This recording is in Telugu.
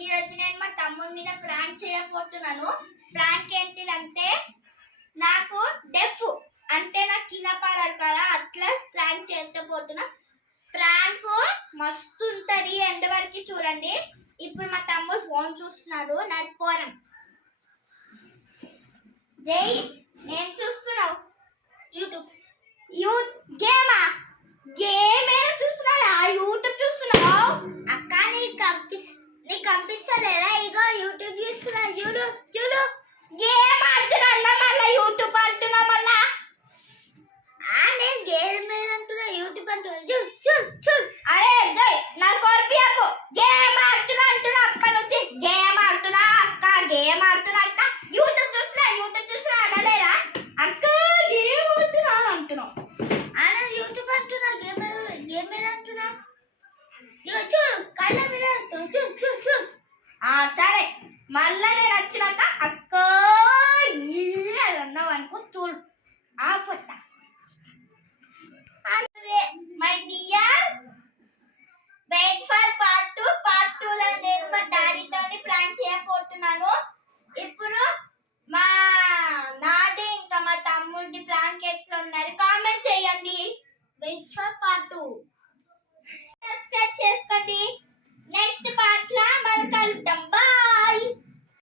ఈ రోజు నేను మా తమ్ముడి మీద ప్రాంక్ చేయబోతున్నాను. ప్రాంక్ ఏంటిదంటే నాకు డెఫ్ అంటే నాకు కినపాడాలి కదా, అట్లా ప్రాంక్ చేయబోతున్నా. ప్రాంక్ మస్తు ఉంటుంది, ఎండ్ వరకు చూడండి. ఇప్పుడు మా తమ్ముడు ఫోన్ చూస్తున్నాడు. నాకు పోరం జై ఏం చూస్తున్నావు? యూట్యూబ్ గేమా గేమ్ ఏదో చూస్తున్నాడా? యూట్యూబ్ చూస్తున్నావు అక్క? నీకు కనిపిస్తలేదా? ఇగో యూట్యూబ్ చూస్తున్నా, చూడు చూడు. గేమ్ ఆడుతున్నా మళ్ళా యూట్యూబ్ అంటున్నా మళ్ళా. నేను గేమ్ అంటున్నా, యూట్యూబ్ అంటున్నా. చూడు చూడు చూడు. అరే జై నా కొర్పియాకు గేమ్ ఆడుతున్నా అంటున్నా. అప్పటి నుంచి గేమ్ ఆడుతున్నా అక్క, గేమ్ ఆడుతున్నా అక్క. యూట్యూబ్ చూస్తున్నా అనలేరా అక్క? గేమ్ ఆడుతున్నా అని అంటున్నావు. యూట్యూబ్ అంటున్నా, గేమ్ అంటున్నా. చూడు కళ్ళ మీద చూడు చూడు చూడు. సరే మళ్ళా నేను వచ్చినాక అక్క అన్నావు అనుకో, చూడు ఆ పొట్ట. My dear, wait for part 2. Part 2లో నేను మా డాడీతో ప్రాంక్ చేయబోతున్నాను. ఇప్పుడు నాది ఇంకా మా తమ్ముడి ప్రాంక్ ఎట్లా ఉన్నారు కామెంట్ చేయండి. Wait for part 2. సబ్స్క్రైబ్ చేసుకోండి. నెక్స్ట్ పార్ట్ లో మనం కలుద్దాం. బాయ్.